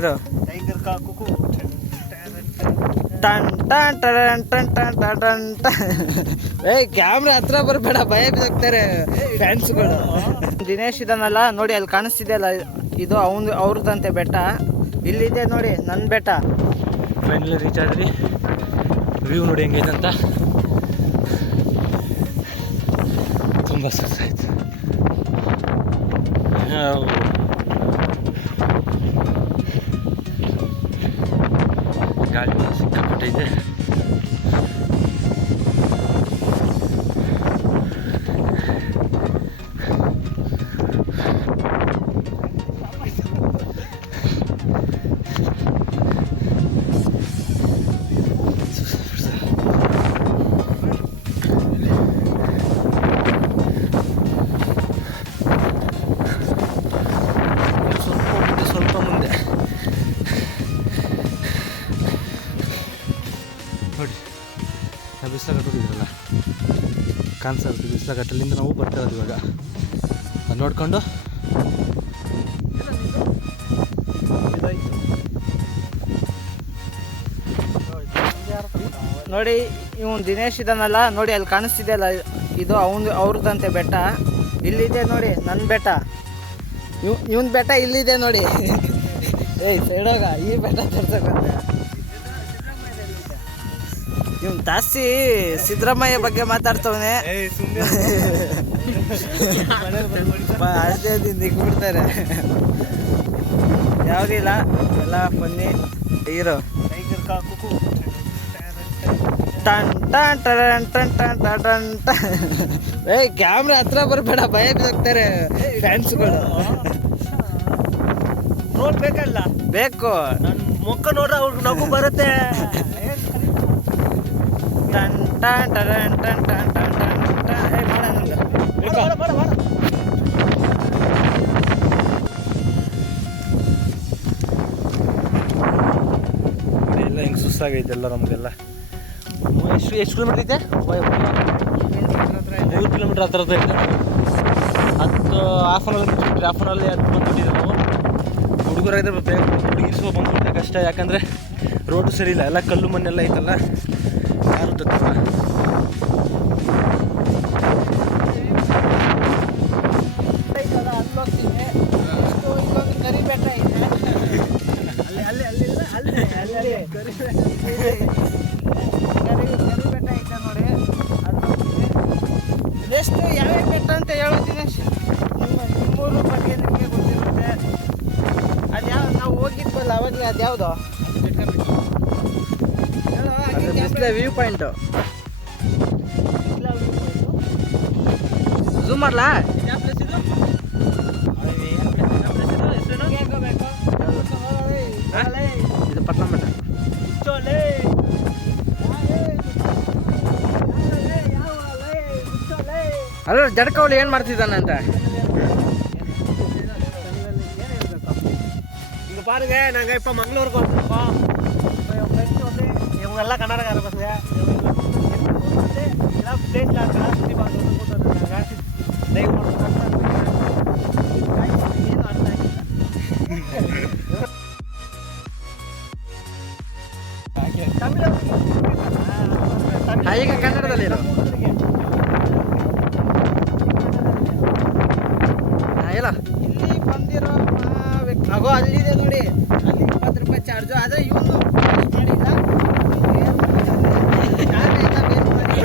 Hero tiger ಕಾ ಕುಕು ಟನ್ ಟನ್ ಟನ್ ಟನ್ ಟನ್ ಟನ್ ಟನ್ ಟನ್. ಕ್ಯಾಮ್ರಾ ಹತ್ರ ಬರಬೇಡ, ಭಯ ಬಿದ್ದೋಗ್ತಾರೆ ಫ್ಯಾನ್ಸ್ಗಳು. ದಿನೇಶ್ ಇದನ್ನಲ್ಲ ನೋಡಿ, ಅಲ್ಲಿ ಕಾಣಿಸ್ತಿದೆಯಲ್ಲ, ಇದು ಅವ್ರದ್ದಂತೆ ಬೆಟ್ಟ. ಇಲ್ಲಿದೆ ನೋಡಿ ನನ್ನ ಬೆಟ್ಟ. ಫೈನಲಿ ರೀಚ್ ಆದ್ರಿ. ವ್ಯೂ ನೋಡಿ ಹೆಂಗೈತೆ ಅಂತ. ತುಂಬ ಸುಸ್ತಾಯ್ತು. ಗಾಳಿ ಸಿಕ್ಕಾಪಟ್ಟೈತೆ. ಸ್ವಲ್ಪ ಮುಂದೆ ನೋಡಿ, ನಾವು ಬಿಸ್ಲಾಘಟ್ಟೋಗಿದ್ರಲ್ಲ, ಕಾಣಿಸುತ್ತೆ ಬಿಸ್ಲಾಘಟ್ಟಲ್ಲಿಂದ ನಾವು ಬರ್ತಾ ಇರೋದು ಇವಾಗ. ಅದು ನೋಡ್ಕೊಂಡು ನೋಡಿ, ಇವನು ದಿನೇಶ್ ಇದನ್ನಲ್ಲ ನೋಡಿ, ಅಲ್ಲಿ ಕಾಣಿಸ್ತಿದೆಯಲ್ಲ, ಇದು ಅವ್ರದ್ದಂತೆ ಬೆಟ್ಟ. ಇಲ್ಲಿದೆ ನೋಡಿ ನನ್ನ ಬೆಟ್ಟ. ಇವನ್ ಬೆಟ್ಟ ಇಲ್ಲಿದೆ ನೋಡಿ. ಸೈಡೋಗ ಈ ಬೆಟ್ಟ ತೋರ್ಸಕ್ಕಂತೆ. ಇವನ್ ಜಾಸ್ತಿ ಸಿದ್ದರಾಮಯ್ಯ ಬಗ್ಗೆ ಮಾತಾಡ್ತವನೆ. ಅಷ್ಟೇ ನಿಗ್ಬಿಡ್ತಾರೆ. ಯಾವ್ದಿಲ್ಲ, ಎಲ್ಲ ಬನ್ನಿ. ಹೀರೋ ಟೈಗರ್ ಕಾ ಕುಕು ಟನ್ ಟನ್ ಟನ್ ಟನ್ ಟನ್ ಟನ್ ಟನ್. ಕ್ಯಾಮ್ರಾ ಹತ್ರ ಬರಬೇಡ, ಭಯ ಬಿದ್ದೋಗ್ತಾರೆ ಫ್ಯಾನ್ಸ್ಗಳು. ನೋಡ್ಬೇಕಲ್ಲ, ಬೇಕು. ನನ್ನ ಮುಖ ನೋಡ್ರೆ ಅವ್ರಿಗೆ ನಗು ಬರುತ್ತೆ. ಟನ್ ಟನ್ ಟನ್ ಟನ್ ಟನ್ ಟನ್ ಟನ್ ಟನ್. ಎಲ್ಲ ಹಿಂಗೆ ಸುಸ್ತಾಗೈತೆ ಎಲ್ಲ ನಮಗೆಲ್ಲ. ಎಷ್ಟು ಕಿಲೋಮೀಟ್ರ್ ಐತೆ? 3 ಕಿಲೋಮೀಟ್ರ್ ಹತ್ರ ಐತೆ. ಹಾಫ್ ಆನ್ ಅವರಲ್ಲಿ ಬಂದುಬಿಟ್ಟಿದ್ದೆ ನಾವು. ಹುಡುಗರಾಗಿದ್ರೆ ಬೇಗ ಹುಡುಗಿರಿಸುವ ಬಂದುಬಿಟ್ರೆ ಕಷ್ಟ, ಯಾಕಂದರೆ ರೋಡು ಸರಿ ಇಲ್ಲ, ಎಲ್ಲ ಕಲ್ಲು ಮಣ್ಣೆಲ್ಲ ಐತಲ್ಲ, ಯಾರು ತತ್ತಿಲ್ಲ. ಕರಿ ಬೆಟ್ಟ ಇದೆ ನೋಡಿ. ನೆಕ್ಸ್ಟ್ ಯಾವ್ಯಾವ ಬೆಟ್ಟ ಅಂತ ಹೇಳೋ ದಿನೇಶ್? ನಿಮ್ಮೂರು ಬಗ್ಗೆ ನಿಮಗೆ ಗೊತ್ತಿರುತ್ತೆ. ಅದ್ಯಾವ ನಾವು ಹೋಗಿದ್ವಲ್ಲ ಅವಾಗಲೇ, ಅದ್ಯಾವುದು? View point. ಝೂಮ್ ಮಾಡಲಾ? ಇದು ಪಟ್ನಾ ಬೆಟ್ಟ. ಅಲ್ಲ, ಜಡ್ಕವಳು ಏನು ಮಾಡ್ತಿದ್ದಾನಂತ. இங்கே பாருங்க, நாங்கள் இப்போ மங்களூருக்கு வந்துருக்கோம். இவங்கெல்லாம் கர்நாடகார பசங்க. எல்லாம் பிளேஸில் இருக்கலாம், சுற்றி பார்க்கறது கூட்டு வந்துருக்காங்க. லைவ் ಈಗ ಕನ್ನಡದಲ್ಲಿ ಇಲ್ಲ. ಇಲ್ಲಿ ಬಂದಿರೋ ಆಗೋ ಅಲ್ಲಿದೆ ನೋಡಿ, ಅಲ್ಲಿ 20 ರೂಪಾಯಿ ಚಾರ್ಜು. ಆದರೆ ಇವನು ಮಾಡಿಲ್ಲ. 6 ಜನ 20 ರೂಪಾಯಿ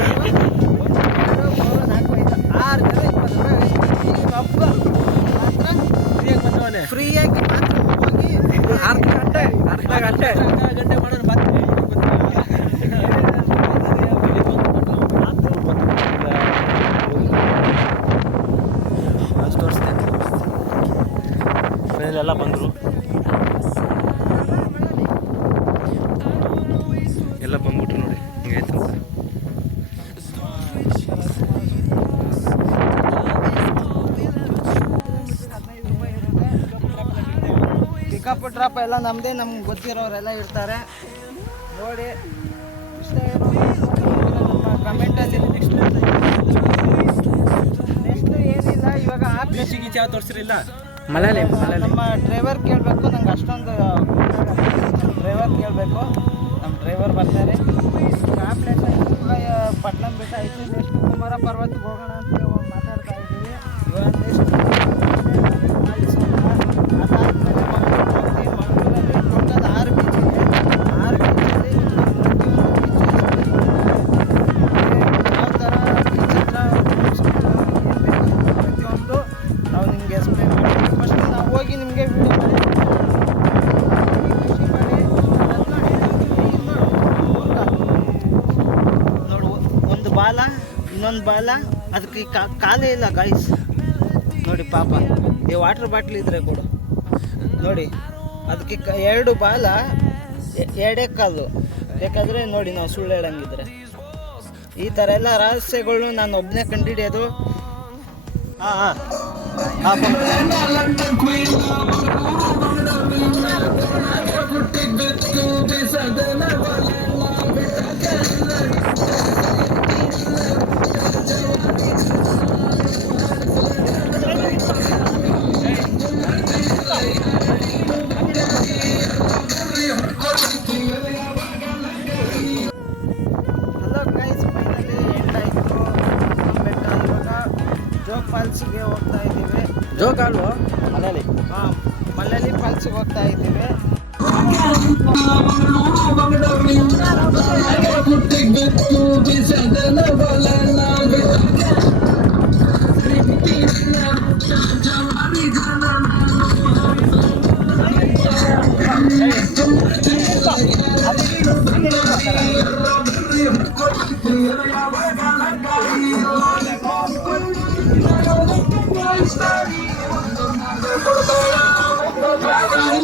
ಒಬ್ಬ ಮಾತ್ರ ಫ್ರೀಯಾಗಿ ಮಾತ್ರ ಹೋಗಿ ಅರ್ಧ ಗಂಟೆ ಮಾಡೋರು ಬರ್ತೀವಿ. ಎಲ್ಲ ಬಂದರು, ಎಲ್ಲ ಬಂದ್ಬಿಟ್ರು ನೋಡಿ ಹಿಂಗೈತೆ ಅಂತ. ಪಿಕಪ್ ಡ್ರಾಪ್ ಎಲ್ಲ ನಮ್ಮದೇ, ನಮ್ಗೆ ಗೊತ್ತಿರೋರೆಲ್ಲ ಇರ್ತಾರೆ ನೋಡಿ. ಇಷ್ಟ ಇರೋ ನಮ್ಮ ಕಮೆಂಟಲ್ಲಿ. ನೆಕ್ಸ್ಟ್ ಏನಿಲ್ಲ, ಇವಾಗ ಬೀಚಿಗೆ ಯಾವ ತೋರಿಸಿರಿಲ್ಲ. ಮಲಯಾಳಿ ನಮ್ಮ ಡ್ರೈವರ್ ಕೇಳಬೇಕು, ನಂಗೆ ಅಷ್ಟೊಂದು ಡ್ರೈವರ್ ಕೇಳಬೇಕು. ನಮ್ಮ ಡ್ರೈವರ್ ಬರ್ತಾರೆ. ಆ ಪ್ಲೇಸ್ ಪಟ್ನಂ ಬೆಟ್ಟ ಆಯಿತು, ನೆಕ್ಸ್ಟ್ ಕುಮಾರ ಪರ್ವತಕ್ಕೆ ಹೋಗೋಣ ಅಂತ ಮಾತಾಡ್ತಾ ಇದ್ದೀವಿ. ಇವಾಗ ನೆಕ್ಸ್ಟ್ ಅದಾದಮೇಲೆ ಮಂಗಳೂರಲ್ಲಿ ಟೋಟಲ್ 6 ಬೀಚ್ ಇದೆ. 6 ಬೀಚಲ್ಲಿ ಯಾವ ಥರ ಬೀಚ್ ಹತ್ರ ಪ್ರತಿಯೊಂದು ನಾವು ನಿಮಗೆ ಎಕ್ಸ್ಪ್ಲೇನ್ ಮಾಡ್ತೀವಿ. ಫಸ್ಟ್ ನಾವು ಹೋಗಿ ನಿಮಗೆ ವಿಡಿಯೋ ಮಾಡಿ ನೋಡು, ಒಂದು ಬಾಲ ಇನ್ನೊಂದು ಬಾಲ ಅದಕ್ಕೆ ಕಾಲೇ ಇಲ್ಲ ಗಾಯ್ಸ್. ನೋಡಿ ಪಾಪ, ಈ ವಾಟರ್ ಬಾಟ್ಲ್ ಇದ್ರೆ ಕೊಡು. ನೋಡಿ ಅದಕ್ಕೆ 2 ಬಾಲ 2 ಕಾಲು. ಯಾಕಂದರೆ ನೋಡಿ, ನಾವು ಸುಳ್ಳು ಹೇಳಂಗಿದ್ರೆ ಈ ಥರ ಎಲ್ಲ ರಹಸ್ಯಗಳು ನಾನು ಒಬ್ಬನೇ ಕಂಡುಹಿಡಿಯೋದು. ಹಾಂ ಹಲೋ ಗೈಸ್, ಫೈನಲಿ ಎಂಡ್ ಆಯಿತು ಬೆಟ್ಟ. ಇವಾಗ ಜೋಗ್ ಫಾಲ್ಸಿಗೆ ಹೋಗ್ತಾ ಇದ್ದೀವಿ. ಜೋಗ ಅಲ್ವಾ ಮಲಯಾಳಿ? ಹಾಂ, ಮಲ್ಲಲ್ಲಿ ಫಾಲ್ಸಿಗೆ ಹೋಗ್ತಾ ಇದ್ದೀವಿ.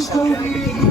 Story.